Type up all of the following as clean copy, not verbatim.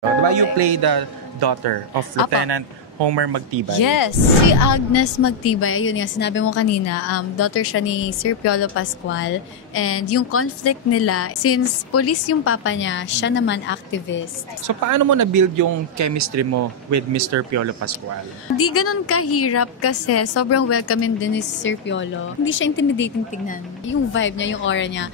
Diba you play the daughter of Lieutenant Homer Magtibay? Yes, si Agnes Magtibay, yun nga, sinabi mo kanina, daughter siya ni Sir Piolo Pascual. And yung conflict nila, since police yung papa niya, siya naman activist. So paano mo na-build yung chemistry mo with Mr. Piolo Pascual? Hindi ganun kahirap kasi sobrang welcoming din ni Sir Piolo. Hindi siya intimidating tignan. Yung vibe niya, yung aura niya,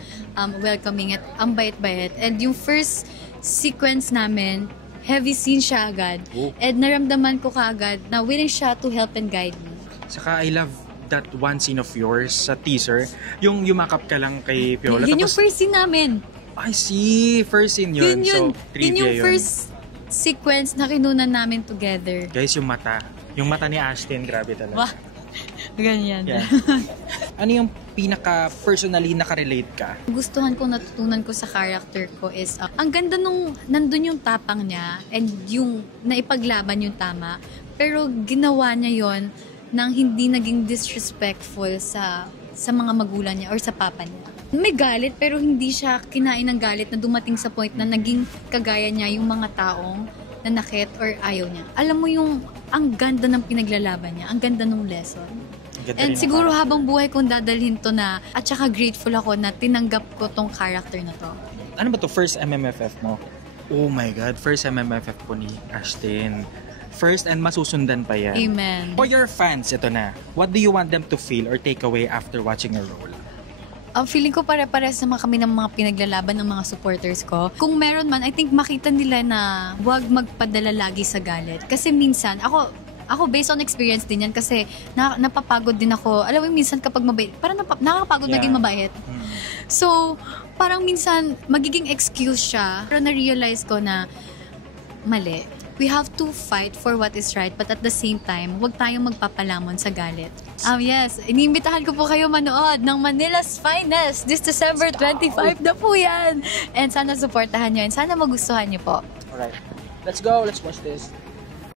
welcoming at ang bait-bait. And yung first sequence namin, heavy scene siya agad. Oh. And naramdaman ko kaagad na willing siya to help and guide me. Saka I love that one scene of yours sa teaser. Yung yumakap ka lang kay Piolo. Yun yung first scene namin. I see. First scene yun. Yun. So, trivia Yun yung first sequence na kinunan namin together. Guys, yung mata. Yung mata ni Ashton, grabe talaga. Wah, ganyan. Yeah. Ano yung pinaka-personally nakarelate ka? Gustuhan ko, natutunan ko sa character ko is, ang ganda nung nandun yung tapang niya and yung naipaglaban yung tama. Pero ginawa niya yon nang hindi naging disrespectful sa mga magulang niya or sa papa niya. May galit pero hindi siya kinain ng galit na dumating sa point na naging kagaya niya yung mga taong nanakit or ayaw niya. Alam mo yung ang ganda ng pinaglalaban niya, ang ganda ng lesson. And siguro habang buhay kong dadalhin to na at saka grateful ako na tinanggap ko tong character na to. Ano ba to? First MMFF mo? Oh my God, first MMFF po ni Ashton. First and masusundan pa yan. Amen. For your fans, ito na. What do you want them to feel or take away after watching your role? Feeling ko pare-pares naman kami ng mga pinaglalaban ng mga supporters ko. Kung meron man, I think makita nila na huwag magpadala lagi sa galit. Kasi minsan, ako based on experience din yan kasi napapagod din ako. Alam mo, minsan kapag mabait, parang nakakapagod naging mabait. So, parang minsan magiging excuse siya. Pero na-realize ko na mali. We have to fight for what is right but at the same time, huwag tayong magpapalamon sa galit. Yes, iniimbitahan ko po kayo manood ng Manila's Finest this December 25 na po yan. And sana supportahan nyo and sana magustuhan nyo po. Alright, let's go. Let's watch this.